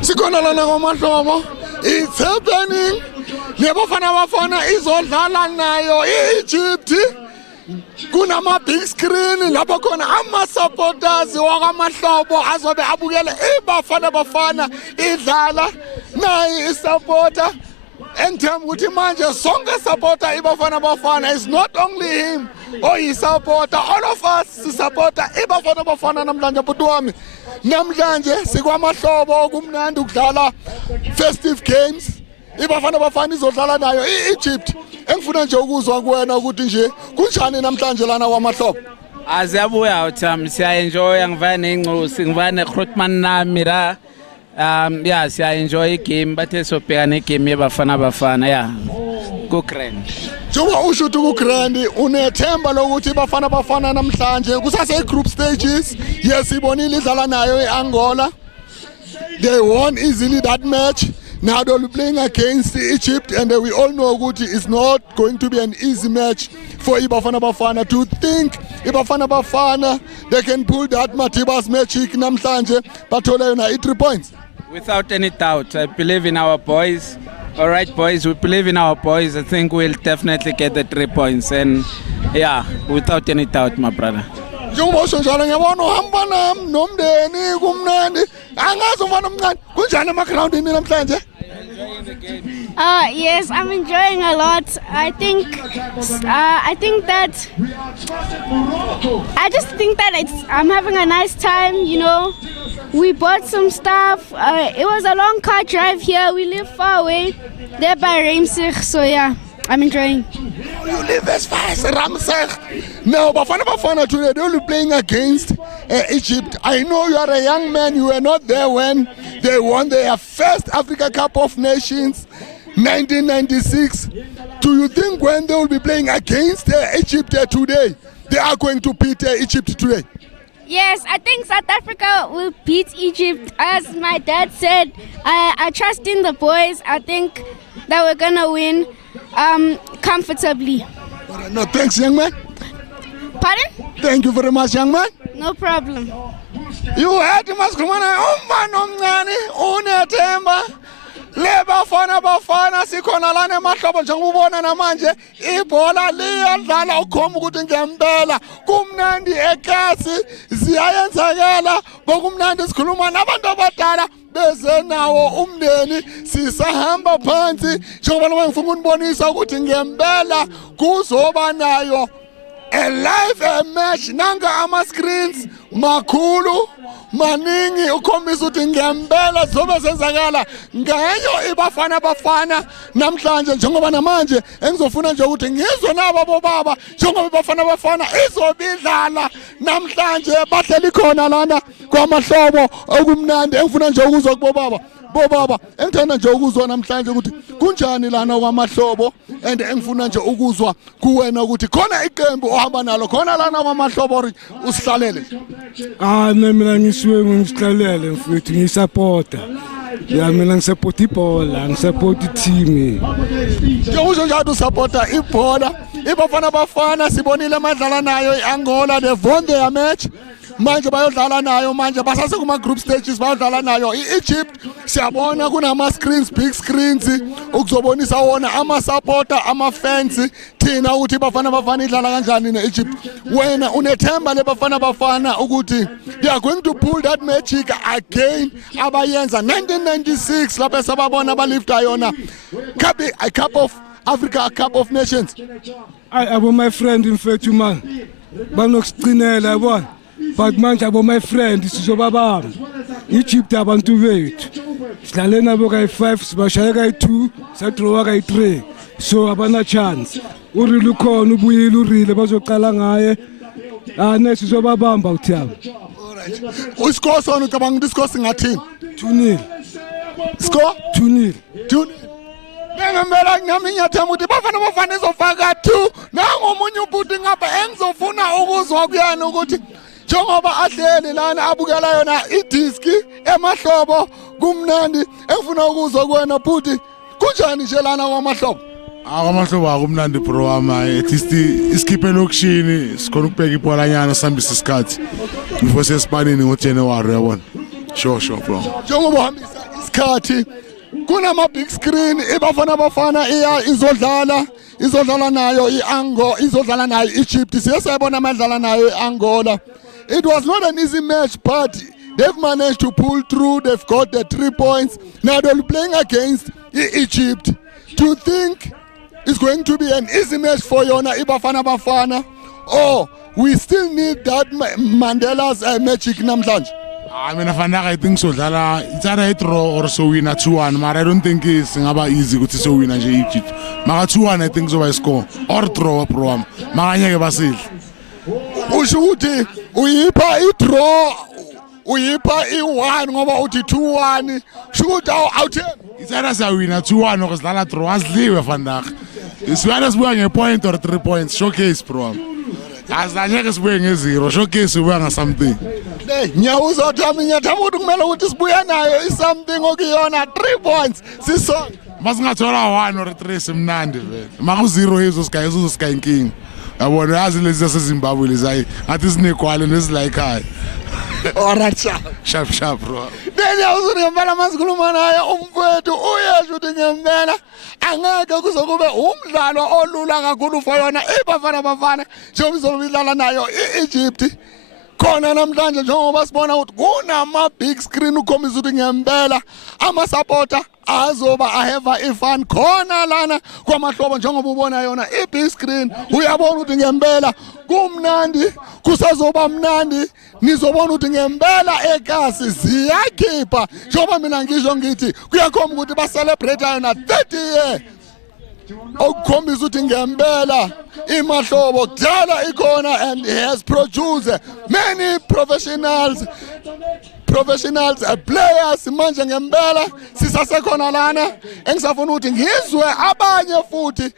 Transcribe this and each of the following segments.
Sikhona lana kwaMahlobo. It's happening. Nebafana bafana izodlala nayo Egypt. Kunama big screen lapho khona ama supporters wakaMahlobo azobe abukele iBafana Bafana idlala nayi isupporter. Engithemba ukuthi manje sonke supporter iBafana Bafana is not only him oyisupporter, all of us supporter iBafana Bafana namhlanje bhuti wami. Namhlanje sikwaMahlobo okumnandi ukudlala festive games. iBafana Bafana izodlala nayo iEgypt. Engifuna nje ukuzwa kuwena ukuthi nje kunjani namhlanje lana kwaMahlobo. Aziyabuya uthami siya enjoy ngivane incosi ngivane Grootman nami la. Yeah, siya enjoy game bathe sobheka negame yeBafana Bafana yeah. Ku grand. Njengoba usho ukuthi ku grand unethemba lokuthi iBafana Bafana namhlanje kusase group stages. Yes, ibonile idlala nayo eAngola. They won easily that match. Now they'll be playing against Egypt, and we all know that it's not going to be an easy match for iBafana Bafana. To think iBafana Bafana they can pull that Matibas magic namhlanje bathole yona 3 points. Without any doubt, I believe in our boys. All right, boys, we believe in our boys. I think we'll definitely get the 3 points, and yeah, without any doubt, my brother. Njengoba njalo ngiyabona uhamba nami nomndeni kumnandi angazi umfana omncane kunjani ema-groundini namhlanje. Yes, I'm enjoying a lot. I just think that I'm having a nice time, you know. We bought some stuff. It was a long car drive here. We live far away there by Ramsig, so yeah, I'm enjoying. You live as far as Ramseg. Now, Bafana Bafana today, they will be playing against Egypt. I know you are a young man. You were not there when they won their first Africa Cup of Nations, 1996. Do you think when they will be playing against Egypt today, they are going to beat Egypt today? Yes, I think South Africa will beat Egypt. As my dad said, I trust in the boys. I think that we're going to win comfortably. No, thanks, young man. Pardon? Thank you very much, young man. No problem. You had to unethemba leBafana Bafana sikhona lana eMahlobo njengoba ubona namanje ibhola liyadlala ukhomba ukuthi ngempela kumnandi ekhasi ziyayenzakala bokumnandi sikhuluma nabantu abadala beze nawo umndeni sisahamba phansi njengoba ngifuna ukubonisa ukuthi ngempela kuzoba nayo a live match nanga ama screens makhulu maningi ukhombisa ukuthi ngempela zobe senzakala ngayo iBafana Bafana namhlanje njengoba namanje engizofuna nje ukuthi ngizwe nabo bobaba njengoba iBafana Bafana izobidlala namhlanje bahleli khona lana kwaMahlobo okumnandi engifuna nje ukuzwa kubobaba engithanda nje ukuzwa namhlanje ukuthi kunjani lana kwaMahlobo and engifuna nje ukuzwa kuwena ukuthi khona iqembu ohamba nalo khona lana kwaMahlobo usihlalele. Mina ngisuke ngisihlalele mfethu ngisupporta. Ya mina ngisupport ibhola, ngisupport i-team. Njengoba njalo usupporta ibhola, iBafana Bafana sibonile amadlala nayo eAngola, they won their match. Manje bayodlala nayo manje basase kuma group stages bayodlala nayo iEgypt siyabona kunama screens big screens ukuzobonisa wona ama supporter ama fans thina ukuthi iBafana Bafana idlala kanjani neEgypt. Wena unethemba leBafana Bafana ukuthi they are going to pull that magic again abayenza 1996 lapho sababona balifta yona Cup of Africa, a Cup of Nations. Abo my friend mfethu man banokucinela yabona. But manje abo my friend sizobabamba Egypt abantu bethu sidlale nabo kayi5 sibashaya kayi2 sadrowa kayi3 so abana chance urili khona ubuyile urile bazoqala ngaye next sizobabamba uthiyabo. Alright, uscore sona ucabanga ukuthi score singathini? 2-0 score 2-0 ngempela nami ngiyathemba ukuthi iBafana Bafana izofaka 2 nangomunye ubhuti ngapha engizofuna ukuzwa kuyena ukuthi njengoba ahleli lana abukela yona idiski eMahlobo kumnandi engifuna ukuzwa kuwena bhuti kunjani nje lana kwaMahlobo. AmaHlobo akumnandi bro wami at least iskiphe lokushini sikhona ukubheka ibhola nyana sihambisa isikhathi before sespanini ngoJanuary yabona Sure bro. Njengoba uhambisa isikhathi kunama big screen iBafana Bafana izodlala nayo iAngola, izodlala nayo Egypt. Siyabona amadlala nayo iAngola. It was not an easy match, but they've managed to pull through. They've got the 3 points. Now they're playing against Egypt. Do you think it's going to be an easy match for Yona iBafana Bafana? Or we still need that Mandela's magic namhlanje? I mean, I think so. It's either a draw or so win at 2-1. But I don't think it's easy to so win Egypt. Mara 2-1 I think so by score or draw pro. Mara Basil. Ushuti uyipa i-draw uyipa i-1 ngoba uthi 2-1 shukuthi awutheni It's either so win at 2-1 or sidlala draw asliwe vandag. Isiwana sibuya nge-point or 3 points showcase pro. Azanyeke sibuye nge-0 showcase ubuya nga something. Nyawuza uthi ngiyathamba ukuthi kumele ukuthi sibuye nayo i-something okuyona 3 points sisonke. Masingathola 1 or 3 simnandi vele. Maku-0 izosika inkinga. Yabona yazi lezi zaseZimbabwe lezi ngathi sinekwale nezilayikhaya. Alright sharp bro. Nyawuza ngempela masikhuluma naye umfowethu uyesho ukuthi ngempela angeke kuze kube umdlalo olula kakhulu for yona iBafana Bafana njengoba izolidlala nayo iEgypt. Khona namhlanje njengoba sibona ukuthi kunama big screen ukhombisa ukuthi ngempela ama-supporter azoba aheva ifan khona lana kwamahlobo njengoba ubona yona i-big screen uyabona ukuthi ngempela kumnandi kusazoba mnandi nizobona ukuthi ngempela ekasi ziyakhipha njengoba mina ngisho ngithi kuyakhomba ukuthi ba-celebrate yona 30 year okukhombisa ukuthi ngempela imahlobo kudala ikhona and he has produced many professionals players manje ngempela sisasekhona lana engisafuna ukuthi ngizwe abanye futhi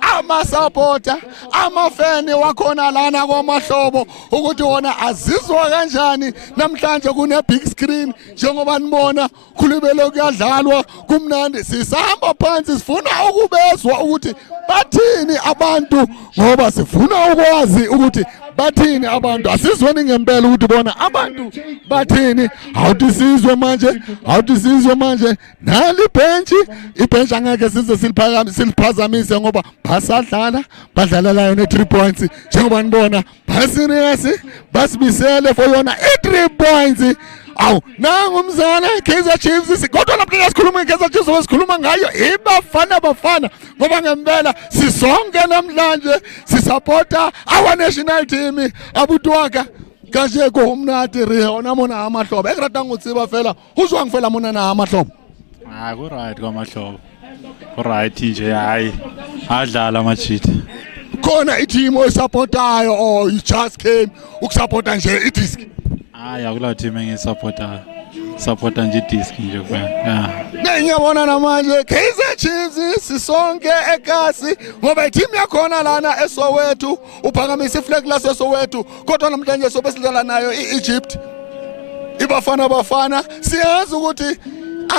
ama-supporter amafeni wakhona lana kwamahlobo ukuthi wona azizwa kanjani namhlanje kune-big screen njengoba nibona khulibele kuyadlalwa kumnandi sisahamba phansi sifuna ukubezwa ukuthi bathini abantu ngoba sifuna ukwazi ukuthi bathini abantu asizweni ngempela ukuthi bona abantu bathini awutisizwe manje nali ibhench angeke size siliphazamise ngoba badlalela yona 3 points njengoba nibona baserious basibisele for yona 3 points. Awu nangu umzala Kaizer Chiefs kodwa namhlanje sikhuluma ngeKaizer Chiefs sikhuluma ngayo iBafana Bafana ngoba ngempela sisonke namhlanje sisupporta our national team abutwaka kanje ko umnati re ona mona amahlobo ekrata ngutsiba fela uzwa ngifela mona na amahlobo ku right kwamahlobo ku right nje hayi adlala amachita khona i-team oyisupportayo or you just came ukusupporta nje iDisk. Hayi akula team engisupporta nje iDisk nje kuphela. Ngiyabona namanje Kaizer Chiefs sisonke ekasi ngoba i-team yakhona lana eSoweto uphakamisa iflag laso eSoweto kodwa namhlanje sobe sidlala nayo iEgypt. iBafana Bafana siyazi ukuthi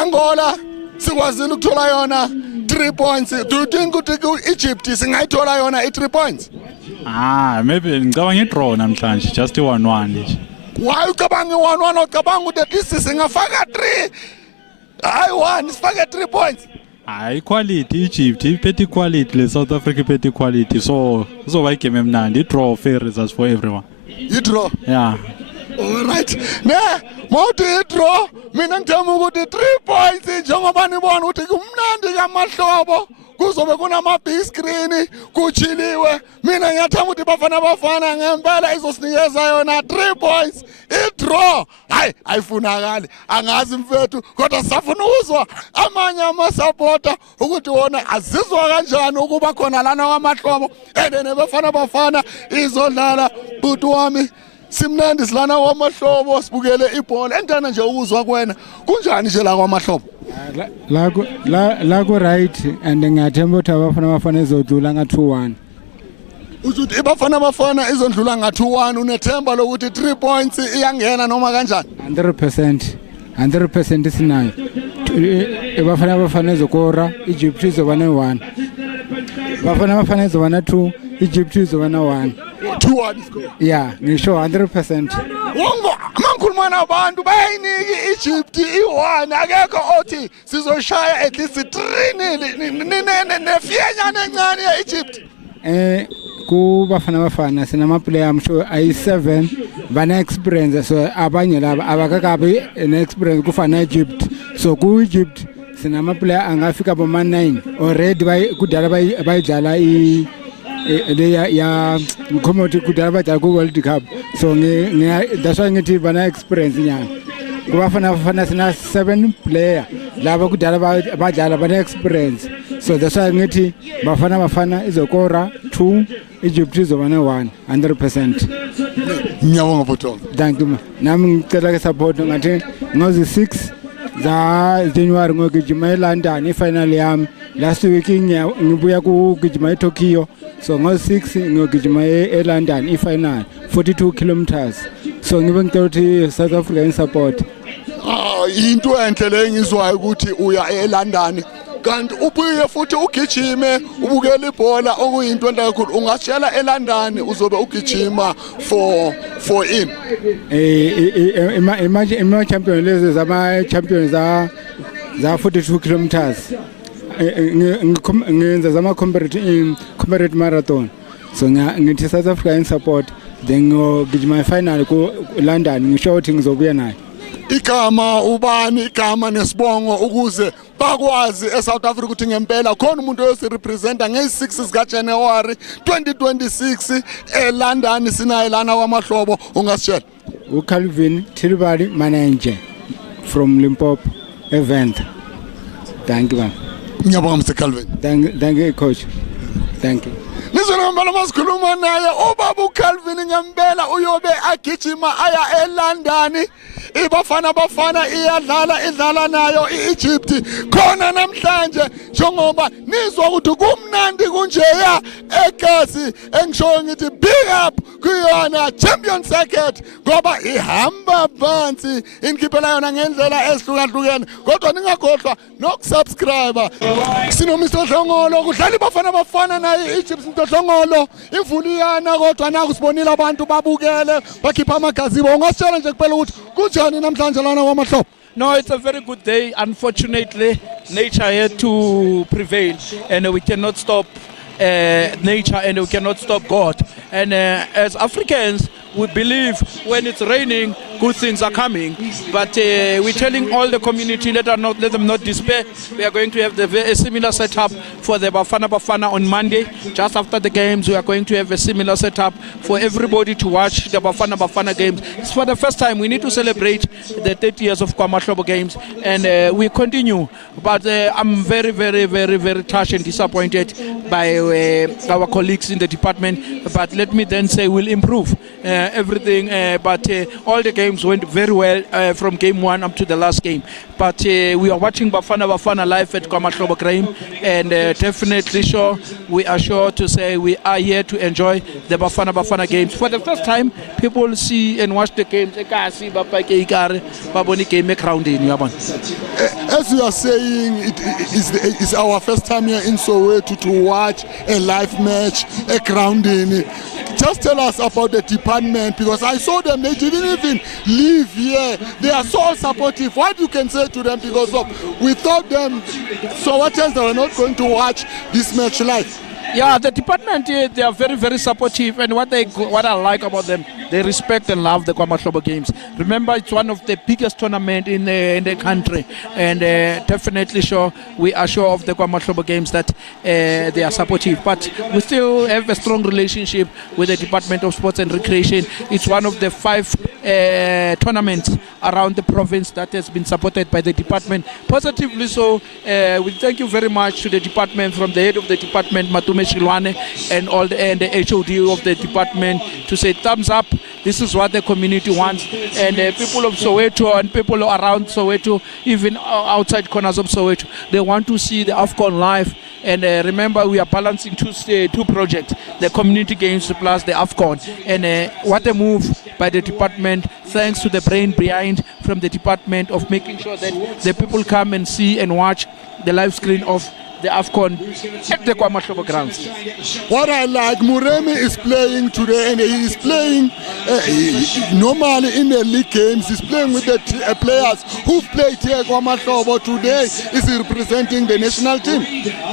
Angola sikwazile ukuthola yona 3 points. Do you think ukuthi ku-Egypt singayithola yona i-3 points? Maybe ngicabanga i-draw namhlanje just 1-1 nje. Why ucabanga i-1-1 ucabanga ukuthi at least singafaka 3 hayi 1 sifake 3 points? Quality Egypt iphethe quality le South Africa iphethe quality so kuzoba igame emnandi i-draw fair results for everyone. I-draw? Yeah. Alright. Mawuthi i-draw mina ngithemba ukuthi 3 points njengoba nibona ukuthi kumnandi kamahlobo kuzobe kunama big screen kuchiliwe mina ngiyathanda ukuthi iBafana Bafana ngempela izosinikeza yona 3 points i-draw hayi ayifunakali angazi mfethu kodwa safuna ukuzwa amanye ama-supporter ukuthi wona azizwa kanjani ukuba khona lana kwamahlobo and neBafana Bafana izodlala bhuti wami simnandi silana kwamahlobo sibukele ibhola endana nje ukuzwa kwena kunjani nje la kwamahlobo la ku right and ngiyathemba ukuthi iBafana Bafana izodlula nga 2-1. Uzuthi iBafana Bafana izondlula nga 2-1 unethemba lokuthi 3 points iyangena noma kanjani? 100% isinayo. iBafana Bafana izokora Egypt izoba na 1. iBafana Bafana izoba na 2 Egypt izoba na 1. 2-1 score. Yeah, ngisho 100%. Wongo amankulu ngikhuluma nabantu bayiniki Egypt i1 akekho othi sizoshaya at least 3-0 nefyenyana encane ye-Egypt. Ku bafana sinama player I'm sure i7 bana experience so abanye laba abakakabi an experience kufana Egypt so ku Egypt sinama player angafika boma 9 already kudala bayidlala ya commodity kudala badlala ku World Cup so that's why ngithi bana experience nyana kubafana sina 7 player laba kudala badlala bana experience so that's why ngithi bafana izokora 2 Egypt izobana 1 100%. Ngiyabonga botho. Thank you. Nami ngicela ke support ngathi ngozi 6 za January ngogijima eLondon ifinal yami last week ngibuya kugijima eTokyo so ngozi 6 ngogijima eLondon ifinal 42 kilometers so ngibe ngicela ukuthi South Africa in support. Into enhle le ngizwayo ukuthi uya eLondon kanti ubuye futhi ugijime ubukela ibhola okuyinto enhle kakhulu ungasiyela eLondon uzobe ugijima for in ima champion lezi zama champions za 42 kilometers ngenza zama comparate marathon so ngithi South Africa in support then ngogijima final ku London ngisho ukuthi ngizobuya nayo. Igama ubani igama nesibongo ukuze bakwazi eSouth Africa ukuthi ngempela khona umuntu oyosirepresenta nge6 zika January 2026 eLondon sinaye lana kwamahlobo ungasitshela. uCalvin Tilbali manager from Limpopo event. Thank you. Ngiyabonga Mr Calvin. Thank you coach. Thank you. Nizolambala masikhuluma naye ubaba uCalvin ngempela uyobe agijima aya eLondon ibafana idlala nayo iEgypt khona namhlanje njengoba nizwa ukuthi kumnandi kunjeya eGasi engisho ngithi big up kuyona champion circuit ngoba ihamba phansi inkipela yona ngendlela ezihlukahlukene kodwa ningakhohlwa nokusubscribe sino Mr Dlongolo kudlala ibafana nayo iEgypt Mr Dlongolo ivuliyana kodwa naku sibonile abantu babukele bakhipha amagazibo ungasitshela nje kuphela ukuthi kunjani namhlanje lana kwamahlobo. No, it's a very good day. Unfortunately, nature had to prevail, and we cannot stop nature, and we cannot stop God. And as Africans, we believe when it's raining, good things are coming. But we're telling all the community, let them not despair. We are going to have a similar setup for the Bafana on Monday. Just after the games, we are going to have a similar setup for everybody to watch the Bafana games. It's for the first time. We need to celebrate the 30 years of KwaMahlobo games, and we continue. But I'm very, very, very, very touched and disappointed by our colleagues in the department. But let me then say we'll improve everything. But all the games went very well from game 1 up to the last game. But we are watching Bafana live at KwaMahlobo game, and definitely sure we are sure to say we are here to enjoy the Bafana games. For the first time, people see and watch the games. As you are saying, it's our first time here in Soweto to watch a live match, a grounding. Just tell us about the department, because I saw them, they didn't even live here. They are so supportive. What you can say to them, because without them, so what else they were not going to watch this match live? Yeah, the department, they are very, very supportive, and what I like about them, they respect and love the KwaMahlobo games. Remember, it's one of the biggest tournaments in the country, and definitely sure we are sure of the KwaMahlobo games that they are supportive. But we still have a strong relationship with the Department of Sports and Recreation. It's one of the 5 tournaments around the province that has been supported by the department positively. So we thank you very much to the department, from the head of the department, Matume Shilwane, and all the HOD of the department, to say thumbs up. This is what the community wants, and people of Soweto and people around Soweto, even outside corners of Soweto, they want to see the AFCON live. And remember, we are balancing two projects, the community games plus the AFCON. And what a move by the department, thanks to the brain behind from the department of making sure that the people come and see and watch the live screen of the AFCON at the KwaMahlobo grounds. What I like, Moremi is playing today, and he is playing normally in the league games. He's playing with the players who played here at KwaMahlobo. Today is representing the national team.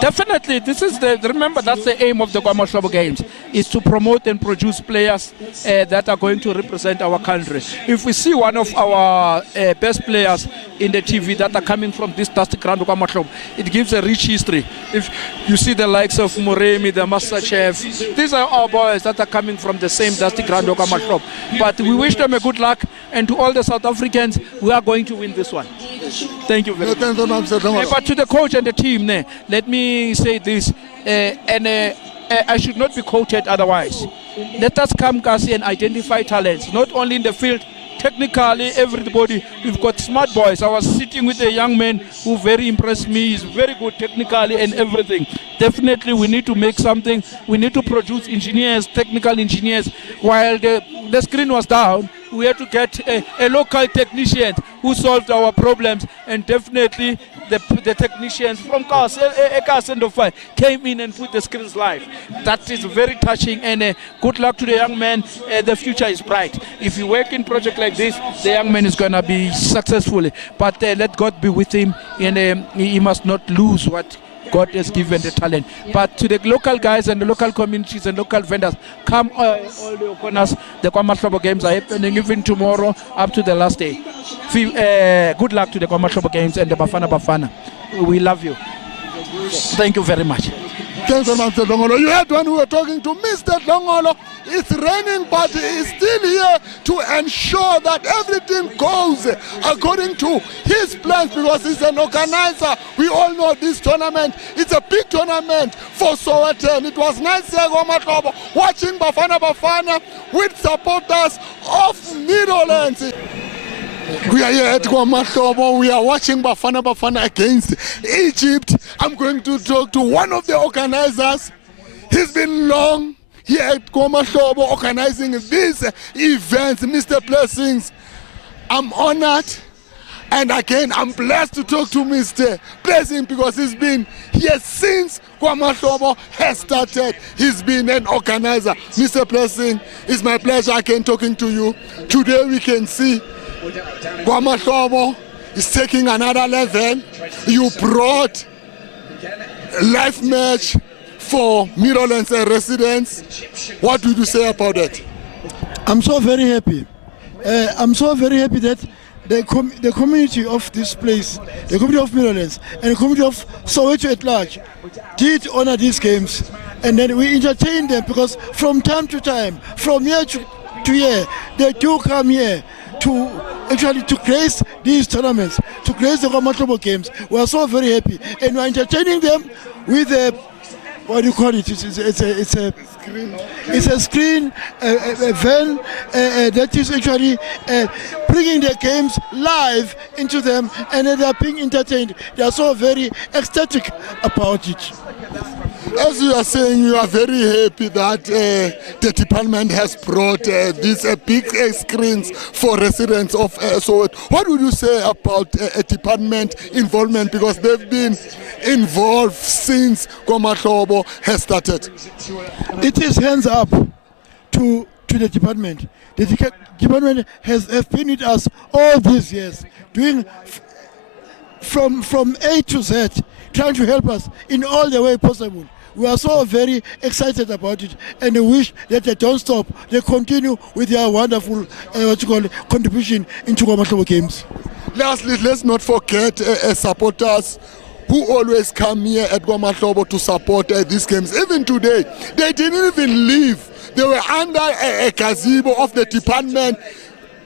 Definitely, this is remember that's the aim of the KwaMahlobo games, is to promote and produce players that are going to represent our country. If we see one of our best players in the TV that are coming from this dusty ground of KwaMahlobo, it gives a rich history. If you see the likes of Moremi, the Master Chef, these are our boys that are coming from the same dusty ground of KwaMahlobo. But we wish them a good luck, and to all the South Africans, we are going to win this one. Thank you very much. But to the coach and the team, let me say this, I should not be quoted otherwise. Let us come, Kasi, and identify talents, not only in the field, technically, everybody. We've got smart boys. I was sitting with a young man who very impressed me. He's very good technically and everything. Definitely, we need to make something. We need to produce engineers, technical engineers. While the screen was down, we had to get a local technician who solved our problems, and definitely the technicians from Cars and of Fire came in and put the screens live. That is very touching, and good luck to the young man. The future is bright. If you work in project like this, the young man is going to be successful. But let God be with him, and he must not lose what God has given the talent. But to the local guys and the local communities and local vendors, come all the corners. The KwaMahlobo games are happening even tomorrow up to the last day. Good luck to the KwaMahlobo games and the Bafana. We love you. Thank you very much. Thanks so much, Mr. Dongolo. You had when we were talking to Mr. Dongolo. It's raining, but he's still here to ensure that everything goes according to his plans, because he's an organizer. We all know this tournament. It's a big tournament for Sowetan. It was nice here, KwaMahlobo, watching Bafana with supporters of Meadowlands. We are here at KwaMahlobo. We are watching Bafana against Egypt. I'm going to talk to one of the organizers. He's been long here at KwaMahlobo organizing these events. Mr. Blessings, I'm honored. And again, I'm blessed to talk to Mr. Blessing, because he's been here since KwaMahlobo has started. He's been an organizer. Mr. Blessing, it's my pleasure again talking to you. Today we can see KwaMahlobo is taking another level. You brought a live match for Meadowlands residents. What would you say about that? I'm so very happy. I'm so very happy that the community of this place, the community of Meadowlands and the community of Soweto at large did honor these games. And then we entertain them, because from time to time, from year to year, they do come here to grace these tournaments, to grace the KwaMahlobo games. We are so very happy, and we are entertaining them with a, what do you call it? It's a screen, a van that is actually bringing the games live into them, and they are being entertained. They are so very ecstatic about it. As you are saying, you are very happy that the department has brought these big screens for residents of Soweto. What would you say about a department involvement, because they've been involved since KwaMahlobo has started? It is hands up to the department. The department has been with us all these years, doing from A to Z, trying to help us in all the way possible. We are so very excited about it, and we wish that they don't stop. They continue with their wonderful contribution into KwaMahlobo games. Lastly, let's not forget supporters who always come here at KwaMahlobo to support these games. Even today, they didn't even leave. They were under a gazebo of the department.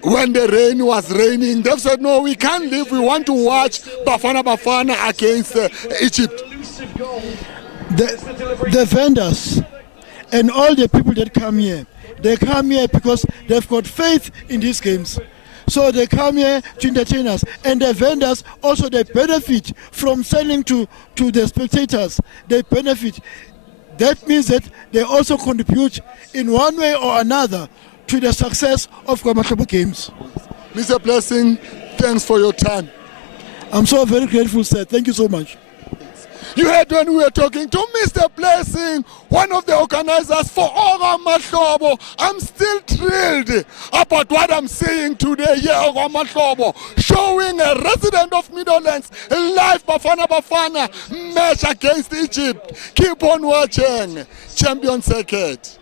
When the rain was raining, they said, no, we can't leave. We want to watch Bafana against Egypt. The vendors and all the people that come here, they come here because they've got faith in these games. So they come here to entertain us. And the vendors also, they benefit from selling to the spectators. They benefit. That means that they also contribute in one way or another to the success of KwaMahlobo games. Mr. Blessing, thanks for your time. I'm so very grateful, sir. Thank you so much. You heard when we were talking to Mr. Blessing, one of the organizers for Ora Mahlobo. I'm still thrilled about what I'm seeing today here at Ora Mahlobo, showing a resident of Meadowlands live Bafana match against Egypt. Keep on watching Champion Circuit.